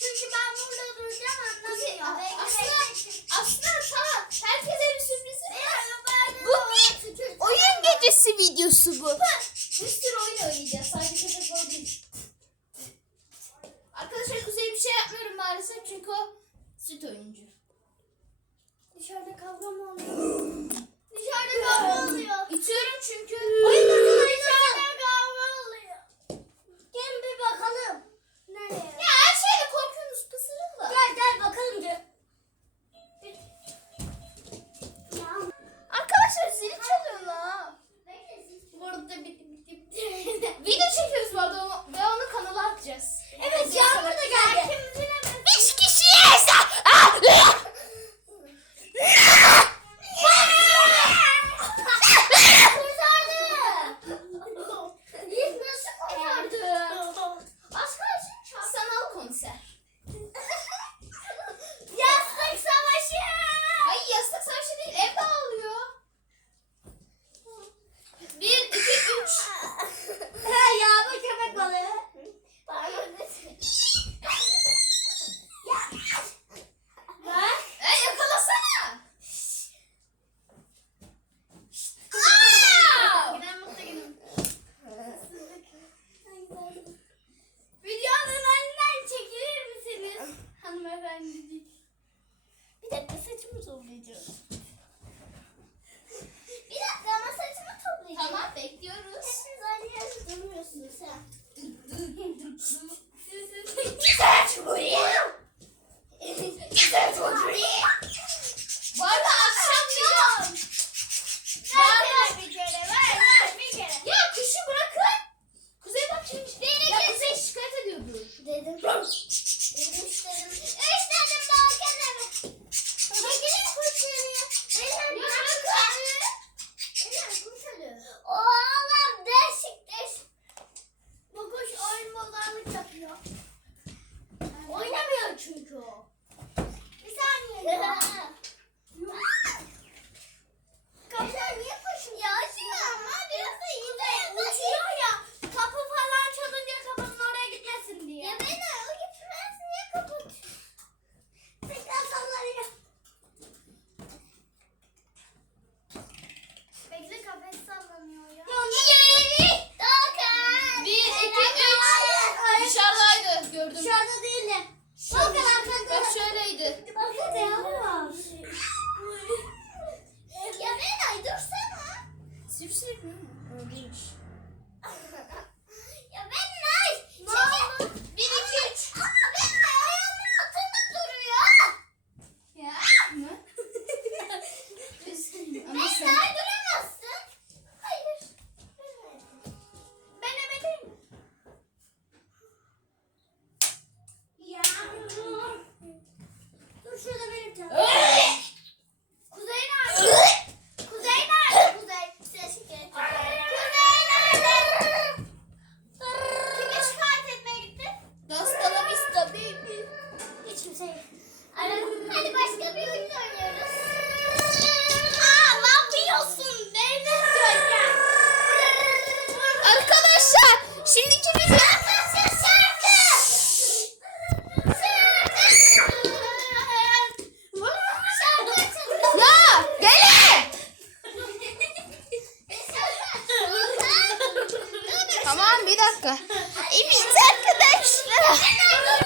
Çünkü ben burada duracağım anlamıyorum. Aslı, Aslı tamam. Herkese bir sürprizim var. Bu bir oyun gecesi videosu bu. Bir sürü oyun oynayacağız. Sadece köpek oyunu değil. Arkadaşlar Kuzey bir şey yapmıyorum maalesef çünkü o süt oyuncu. Dışarıda kavga mı oluyor? Dışarıda kavga oluyor. İtiyorum çünkü. temizlik. Bir dakika saçımı toplayacağım. bir dakika ama saçımı toplayacağım. Tamam bekliyoruz. Hepiniz aynı yerde duruyorsunuz ha. Saç buraya. Saç buraya. Bu arada akşam yok. Ver bir kere ver. Ver bir kere. Ya kuşu bırakın. Kuzey bak şimdi. Değnek ya kuzey şikayet ediyordu. Dedim. Dedim dedim. Este Hadi. dakika. E arkadaşlar.